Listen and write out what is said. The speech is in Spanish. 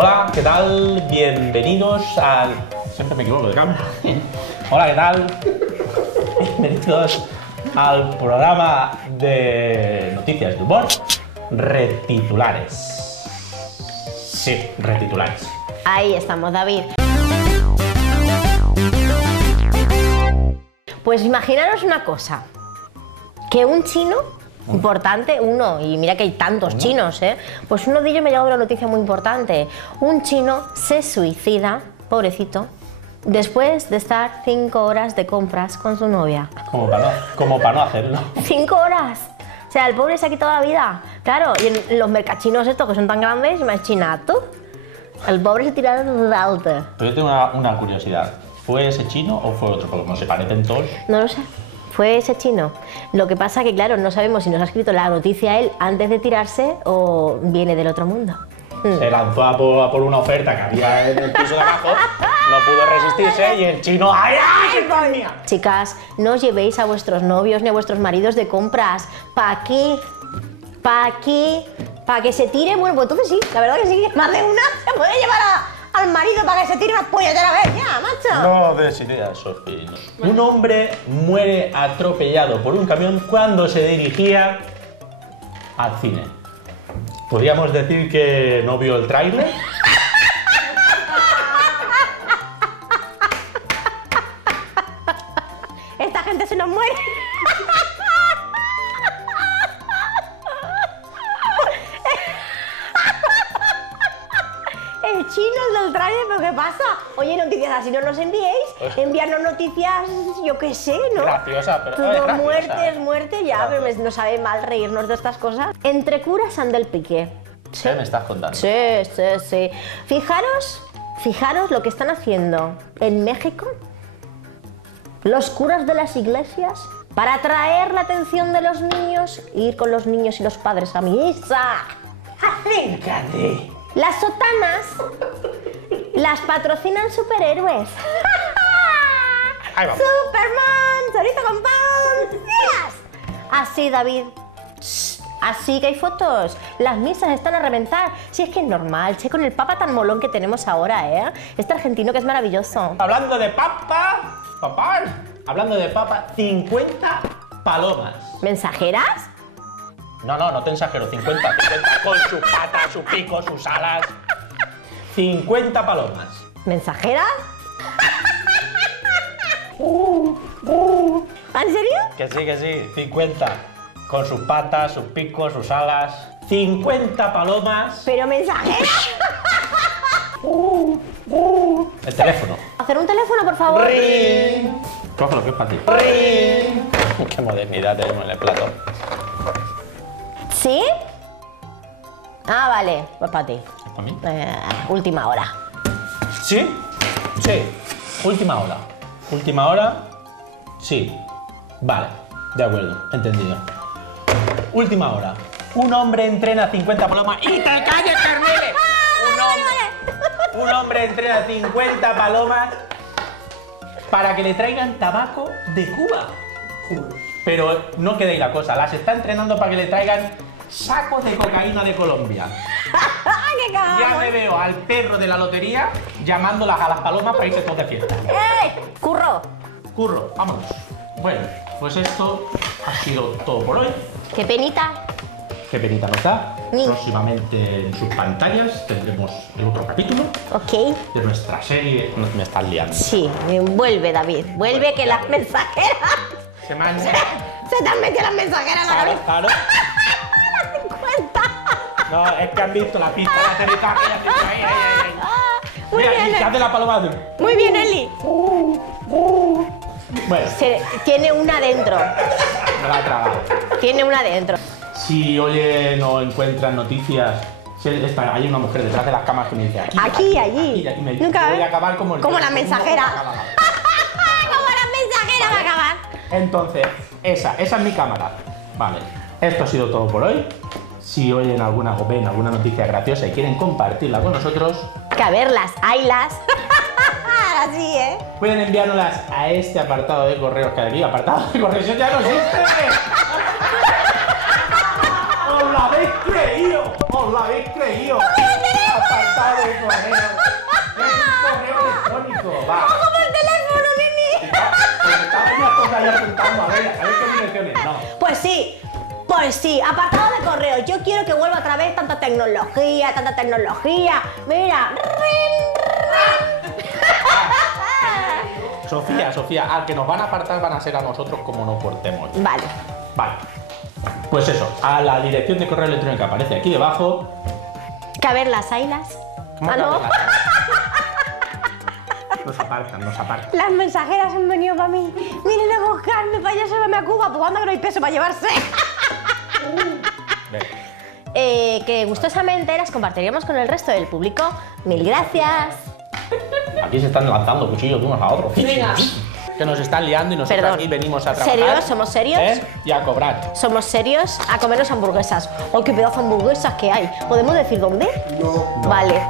Hola, ¿qué tal? Bienvenidos al... Siempre me equivoco de cámara. Hola, ¿qué tal? Bienvenidos al programa de noticias de humor, Retitulares. Sí, Retitulares. Ahí estamos, David. Pues imaginaros una cosa, que un chino importante, uno, y mira que hay tantos chinos, pues uno de ellos me ha llegado una noticia muy importante. Un chino se suicida, pobrecito, después de estar 5 horas de compras con su novia. Como para no hacerlo. 5 horas. O sea, el pobre se ha quitado la vida. Claro, y en los mercachinos estos que son tan grandes, más chinato, el pobre se tira de alto. Pero yo tengo una curiosidad. ¿Fue ese chino o fue otro? Porque como se parecen todos. No lo sé. Fue ese chino. Lo que pasa que, claro, no sabemos si nos ha escrito la noticia él antes de tirarse o viene del otro mundo. Se lanzó a por una oferta que había en el piso de abajo, no pudo resistirse y el chino... ¡Ay, ay, madre mía! Chicas, no os llevéis a vuestros novios ni a vuestros maridos de compras. ¿Para qué? ¿Para qué? ¿Para que se tire? Bueno, pues entonces sí, la verdad que sí. Más de una se puede llevar al marido para que se tire una puñetera vez, ya, macho. No des ideas, Sofía. Un hombre muere atropellado por un camión cuando se dirigía al cine. ¿Podríamos decir que no vio el tráiler? Esta gente se nos muere. El chino, el del tráiler, ¿pero qué pasa? Oye, noticias así no nos enviéis. Enviarnos noticias, yo qué sé, ¿no? Graciosa, pero... Todo graciosa, muerte es muerte ya, pero nos sabe mal reírnos de estas cosas. Entre curas anda el pique. ¿Qué me estás contando? Sí, sí, sí. Fijaros lo que están haciendo en México los curas de las iglesias para atraer la atención de los niños e ir con los niños y los padres a misa. ¡Acércate! Las sotanas las patrocinan superhéroes. Ahí vamos. ¡Superman! ¡Chorizo con pan! ¡Yes! Así, David. Así que hay fotos. Las misas están a reventar. Si es que es normal, che, con el papa tan molón que tenemos ahora, ¿eh? Este argentino que es maravilloso. Hablando de papa, hablando de papa, 50 palomas. ¿Mensajeras? No te exagero, 50, con sus patas, sus picos, sus alas. 50 palomas. ¿Mensajeras? ¿En serio? Que sí, 50. Con sus patas, sus picos, sus alas. 50 palomas. ¿Pero mensajeras? El teléfono. ¿Hacer un teléfono, por favor? ¡Ring! Cógelo, que es fácil. ¡Ring! Qué modernidad tenemos en el plato. ¿Sí? Ah, vale, pues para ti. ¿Para mí? Última hora. ¿Sí? Sí. Última hora. Última hora. Sí. Vale. De acuerdo. Entendido. Última hora. Un hombre entrena 50 palomas. ¡Y te calles, Carmele! Un hombre entrena 50 palomas para que le traigan tabaco de Cuba. Pero no quede ahí la cosa. Las está entrenando para que le traigan sacos de cocaína de Colombia. ¡Qué cagado! Ya me veo al perro de la lotería llamándolas a las palomas para irse todos de fiesta. ¡Curro! Curro, vámonos. Bueno, pues esto ha sido todo por hoy. ¡Qué penita! Qué penita nos da. Próximamente en sus pantallas tendremos el otro capítulo Ok. de nuestra serie. Me estás liando. Sí, vuelve, David. Vuelve que las mensajeras... Se me han... Se te han metido las mensajeras en la cabeza. Claro. ¡Las 50! No, es que han visto la pista de aterrizaje y han dicho ahí. Muy Mira, bien, y se hace la paloma. Muy bien, Eli. Bueno, Tiene una dentro. me la he tragado. Tiene una dentro. Si oyen o encuentran noticias, hay una mujer detrás de las cámaras que me dice Aquí, allí. y me dice, Nunca voy a acabar como el... Como la mensajera. Como la mensajera va a acabar. Entonces, esa es mi cámara. Vale, esto ha sido todo por hoy. Si oyen alguna o ven alguna noticia graciosa y quieren compartirla con nosotros, Que a verlas, haylas. Así, ¿eh? pueden enviárnoslas a este apartado de correos que hay aquí. Apartado de correos, eso ya no existe. ¡Os lo habéis creído! ¡Os lo habéis creído! Apartado de correos. correo electrónico! ¡Va! ¡Ojo por el teléfono, Mimi! Pues estaba ya todos ahí apuntando. A ver qué direcciones. No. Pues sí, apartado de correos. Yo quiero que vuelva otra vez tanta tecnología, tanta tecnología. Mira. Sofía, al que nos van a apartar van a ser a nosotros como nos portemos. Vale. Vale. Pues eso, a la dirección de correo electrónico que aparece aquí debajo. Que a ver las ailas. ¿Cómo Ah, que no. aparece? Nos apartan. Las mensajeras han venido para mí. Vienen a buscarme para llevarme a Cuba. Pues anda que no hay peso para llevarse. Que gustosamente las compartiríamos con el resto del público. Mil gracias. Aquí se están lanzando cuchillos de unos a otros. Venga. Que nos están liando y nosotros Perdón. aquí venimos a trabajar. ¿Serios? ¿Somos serios? Y a cobrar. ¿Somos serios? A comernos hamburguesas. ¡Ay, qué pedazo de hamburguesas que hay! ¿Podemos decir dónde? No. Vale.